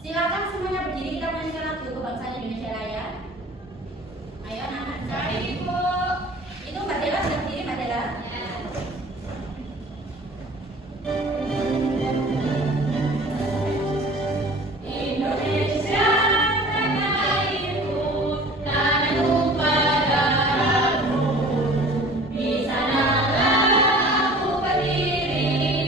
Silakan semuanya berdiri, kita menyanyikan lagu kebangsaan Indonesia Raya. Ayo anak-anak. Cari Ibu. Itu Mbak Dela sudah berdiri, Mbak Dela? Ya. Indonesia tanah airku, tanahku padaku, di sanalah aku berdiri.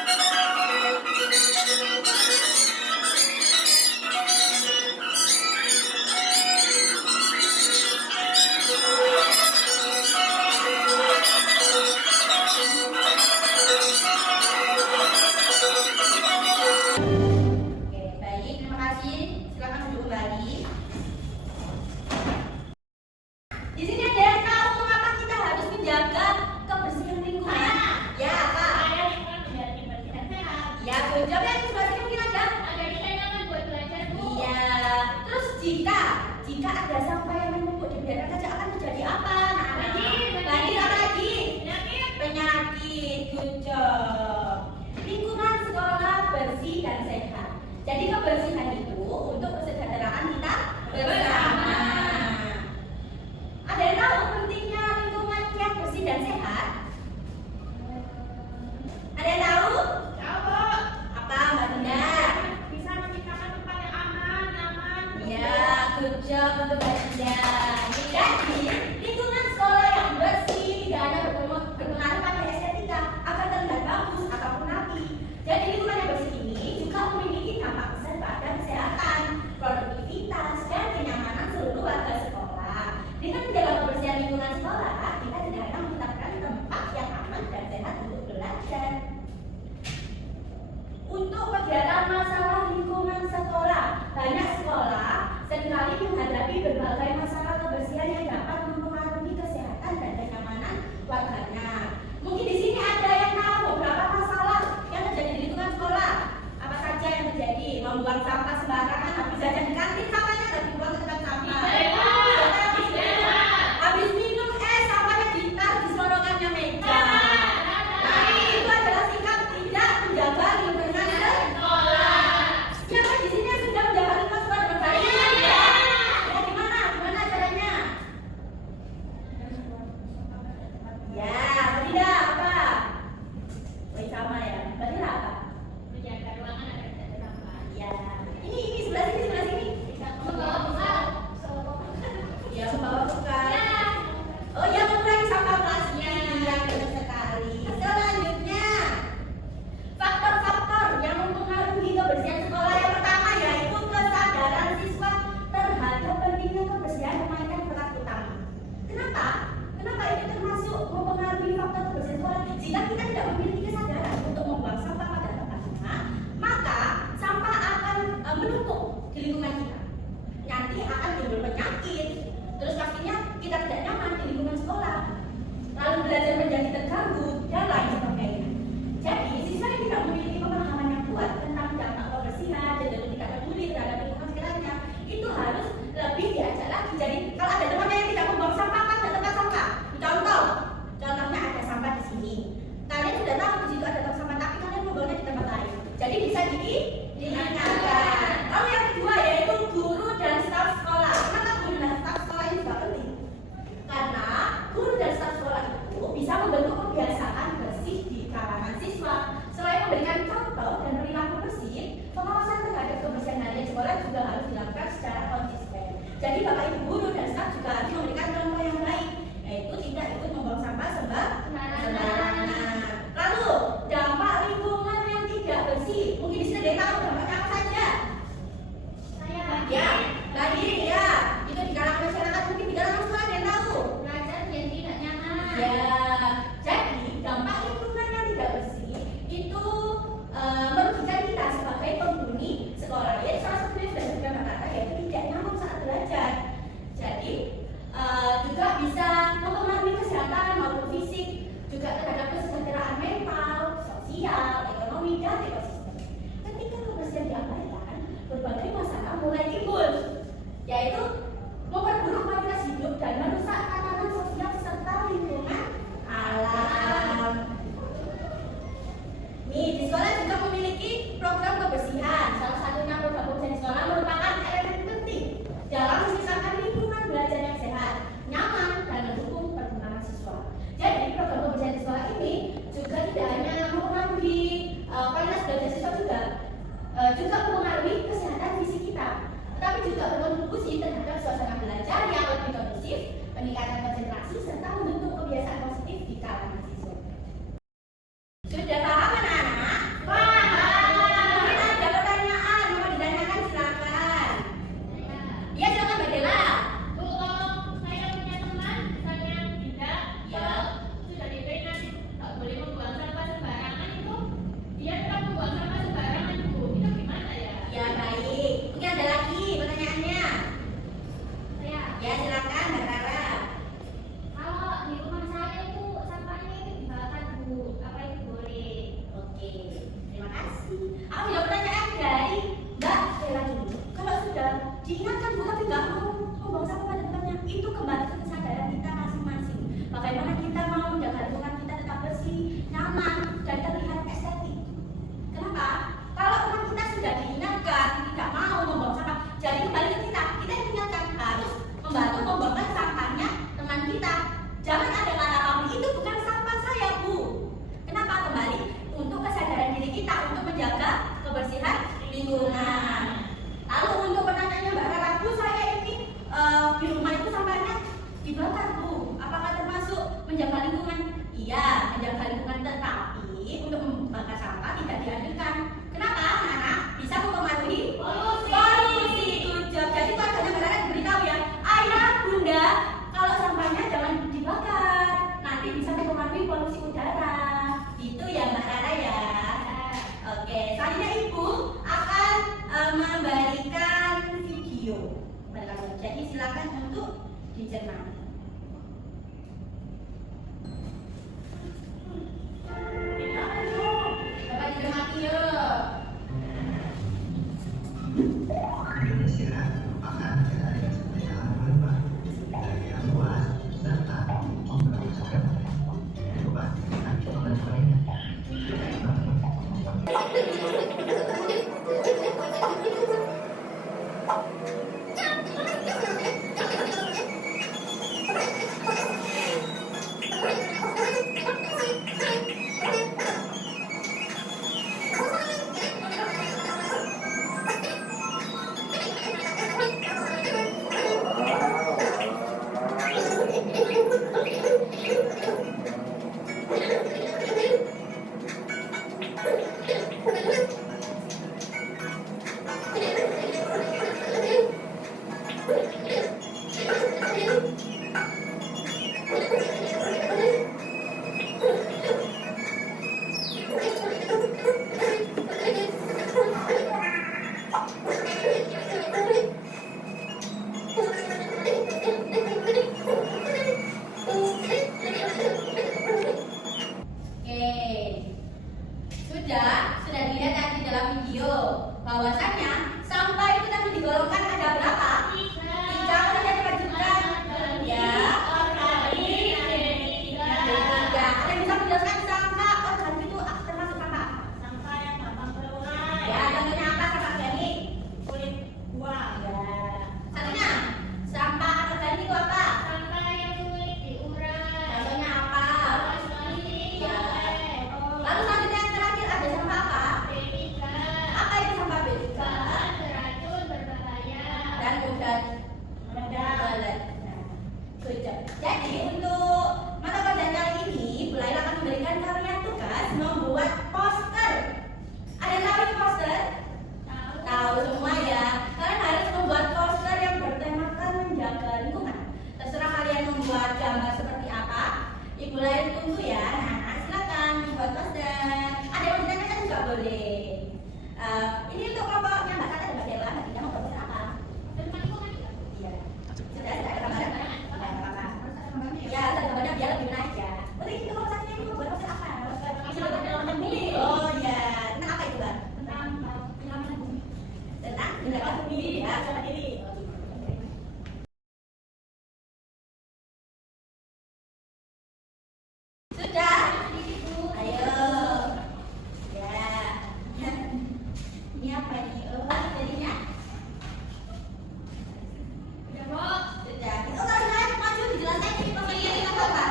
Oke, baik, terima kasih. Silakan duduk kembali. Di sini ada yang tahu mengapa kita harus menjaga kebersihan lingkungan? Ya, apa? Saya lingkungan menjadi bersih dan sehat. Ya, betul. Coba yang sebelah sini mungkin ada? Agar kita nyaman buat belajar, Bu. Iya. Terus jika ada sampah yang menumpuk dibiarkan saja akan terjadi apa? Banjir apa lagi? Penyakit. Good job. Lingkungan sekolah bersih dan sehat. Jadi kebersihan itu untuk kesejahteraan kita bersama. Ada yang tahu pentingnya lingkungan yang bersih dan sehat? Ada yang tahu? Tahu, Bu. Apa, Mbak Dinda? Bisa menciptakan tempat yang aman, nyaman. Ya, good job untuk Mbak Dinda. Jadi, lingkungan sekolah yang bersih tidak hanya berpengaruh pada estetika akan terlihat bagus ataupun rapi. Jadi, lingkungan yang bersih ini juga memiliki dampak besar pada kesehatan, produktivitas, dan kenyamanan seluruh warga sekolah. Dengan menjaga kebersihan lingkungan sekolah, kita tidak akan menciptakan tempat yang aman dan sehat untuk belajar. Untuk kegiatan masalah lingkungan sekolah, banyak sekolah seringkali menghadapi berbagai masalah kebersihan yang dapat mempengaruhi kesehatan dan kenyamanan warganya. Mungkin di sini ada yang tahu beberapa masalah yang terjadi di lingkungan sekolah. Apa saja yang terjadi? Membuang sampah sembarangan, habis jajan di kantin sampahnya nggak dibuang ke tempat sampah. Habis minum sampahnya ditaruh di selorokannya meja. Nah, itu adalah sikap tidak menjaga lingkungan sekolah. Siapa di sini yang sudah menjaga lingkungan sekolah dengan baik? Ya, gimana? Gimana caranya? Ya, tidak apa? Woi, sama ya. Berarti apa? Menjaga ruangan agar tidak tersampah. Ya. Ini sebelah sini, sebelah sini. Membawa bekal. Ya, membawa bekal. Oh ya, mengurangi sampah plastik. Ya, benar sekali. Selanjutnya, faktor-faktor yang mempengaruhi kebersihan sekolah yang pertama yaitu kesadaran siswa terhadap pentingnya kebersihan memainkan peran utama. Kenapa? Kenapa itu termasuk mempengaruhi faktor kebersihan sekolah? Jika kita tidak memiliki kesadaran untuk membuang sampah pada tempatnya, maka sampah akan menumpuk di lingkungan kita. Nanti akan timbul penyakit. Terus pastinya kita tidak nyaman di lingkungan sekolah. Lalu belajar menjadi terganggu dan lain sebagainya. Jadi, siswa yang tidak memiliki pemahaman yang kuat tentang dampak kebersihan dan tidak peduli terhadap lingkungan sekitarnya, itu harus lebih diajak lagi. Jadi, kalau ada temannya yang tidak membuang sampah pada tempat sampah, contohnya ada sampah di sini. Kalian sudah tahu di situ ada tempat sampah, tapi kalian membuangnya di tempat lain. Jadi bisa diingatkan. Lalu yang kedua yaitu guru dan staf sekolah. Kenapa guru dan staf sekolah ini juga penting? Karena guru dan staf sekolah itu bisa membentuk kebiasaan bersih di kalangan siswa. Selain memberikan contoh dan perilaku bersih, pengawasan terhadap kebersihan harian sekolah juga harus dilakukan secara konsisten. Jadi Bapak Ibu guru dan staf juga harus memberikan contoh yang baik, yaitu tidak ikut membuang sampah sembarangan. Lalu dampak lingkungan yang tidak bersih, mungkin di sini ada yang tahu dampaknya apa saja? Saya Ya, tadi ya, itu di kalangan masyarakat, mungkin di kalangan sekolah ada yang tahu. belajar jadi tidak nyaman. Ya, jadi dampak lingkungan yang tidak bersih itu merugikan kita sebagai penghuni sekolah. Jadi salah satunya sudah katakan yaitu tidak nyaman saat belajar. Jadi lingkungan. Lalu untuk pertanyaannya Mbak Rara, Bu, saya ini di rumah itu sampahnya dibakar, Bu. Apakah termasuk menjaga lingkungan? Iya, menjaga lingkungan, tetapi untuk membakar sampah tidak dianjurkan. Kenapa? Karena bisa mempengaruhi polusi. Good job. Jadi keluarganya Mbak Rara diberitahu ya, ayah, bunda, kalau sampahnya jangan dibakar, nanti bisa mempengaruhi polusi udara. Itu ya Mbak Rara ya. Oke, selanjutnya Ibu akan memberikan video. Jadi silakan untuk dicermati. Bapak dicermati yuk. Indonesia merupakan negara yang sumber daya alam yang luas serta memperluas coba kita coba lainnya. Sudah dilihat tadi dalam video bahwasannya sampah itu tadi digolongkan ada berapa? Tiga. Kemudian dilanjutkan ya. Ada yang bisa menjelaskan sampah organik itu termasuk apa? Sampah yang gampang terurai. Ya, contohnya apa sampah organik? Kulit buah. Ya. Satunya sampah organik itu apa? Sampah yang sulit diurai. Contohnya apa? Sampah sekali. Ya. Lalu selanjutnya yang terakhir ada sampah apa? B3. Apa itu sampah B3? Bahan beracun berbahaya. Dan mudah meledak. Jadi untuk mata pelajaran kali ini, Bu Laila akan memberikan kalian tugas membuat poster. Ada yang tahu ini poster? Tahu semua ya. Kalian harus membuat poster yang bertemakan menjaga lingkungan. Terserah kalian membuat gambar seperti apa. Ibu Laila tunggu ya. Nah, silakan membuat poster. Ada yang bertanya juga boleh. Ini untuk kelompoknya Mbak Kata dan Mbak Dela. Mbak Dila mau poster apa? Tentang lingkungan juga. Iya. Sudah ada gambarnya? Ada apa-apa. Ya, ada gambarnya biar lebih menarik ya. Berarti itu kalau saya ini membuat poster apa? Oh iya. Tentang apa itu, Mbak? Tentang penyelaman bumi. Tentang menjaga bumi ya. Sudah? Ayo. Ya. Ini apa ini? Oh, jadinya? Udah, Bu. Sudah. Oh, kalian maju dijelaskan ini pokoknya kita apa?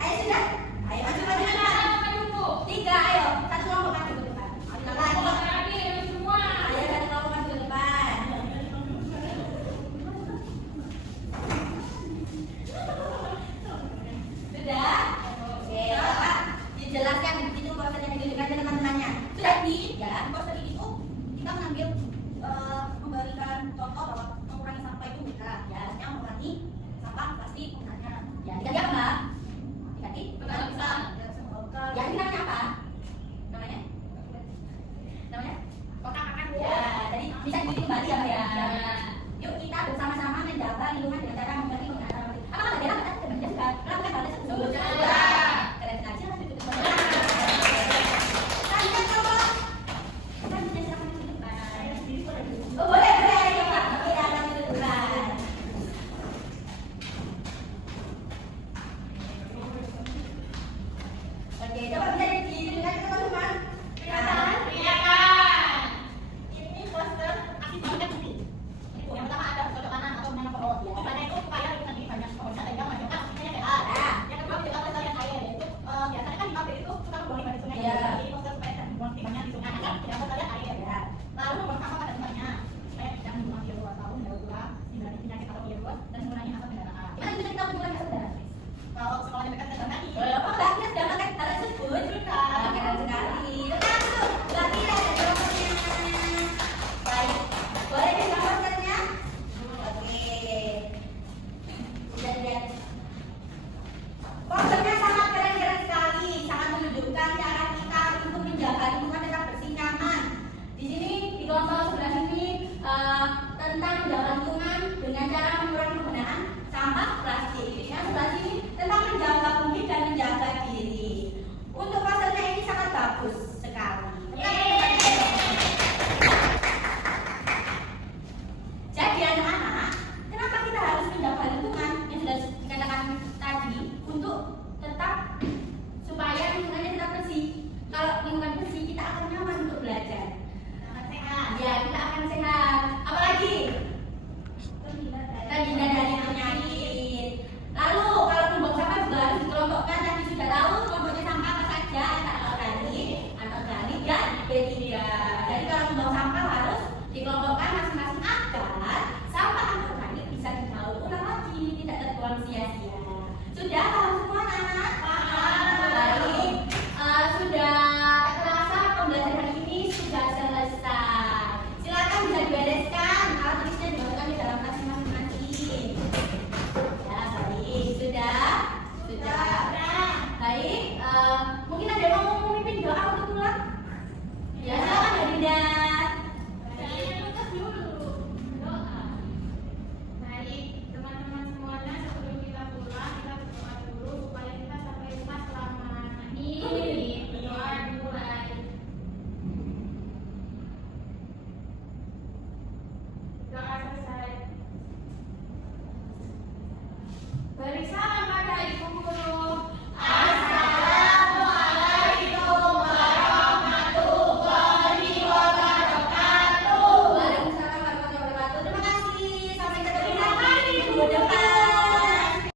Ayo sudah. Ayo maju maju depan. Tiga, ayo. Satu kelompok maju ke depan. Kita lagi. Ayo satu kelompok maju ke depan. Sudah? Oke, Bapak dijelaskan itu poster yang diberikan teman-temannya. Sudah di ya, poster ini tuh kita mengambil memberikan contoh bahwa mengurangi sampah itu bisa ya, yang mengurangi sampah plastik misalnya. Ya, diganti apa, Mbak? Diganti? Bisa. Ya, ini namanya apa? Namanya? Namanya? Kotak akan Ya, jadi bisa dibikin kembali ya, Mbak ya. Yuk kita bersama-sama menjaga lingkungan dengan cara membagi penggunaan sampah. Apa kalau dia kita juga melakukan hal tersebut? Keren aja lah itu. Lanjut kelompok. Selanjutnya silakan ke depan. Oh, boleh, ayo Pak. Oke, datang ke depan. Oke, coba bisa ditunjukkan ke teman-teman. Kelihatan? Kelihatan. Ini poster asli banget. tentang menjaga lingkungan dengan cara mengurangi penggunaan sampah plastik. Yang sebelah sini tentang menjaga bumi dan menjaga diri. Untuk pasalnya ini sangat bagus.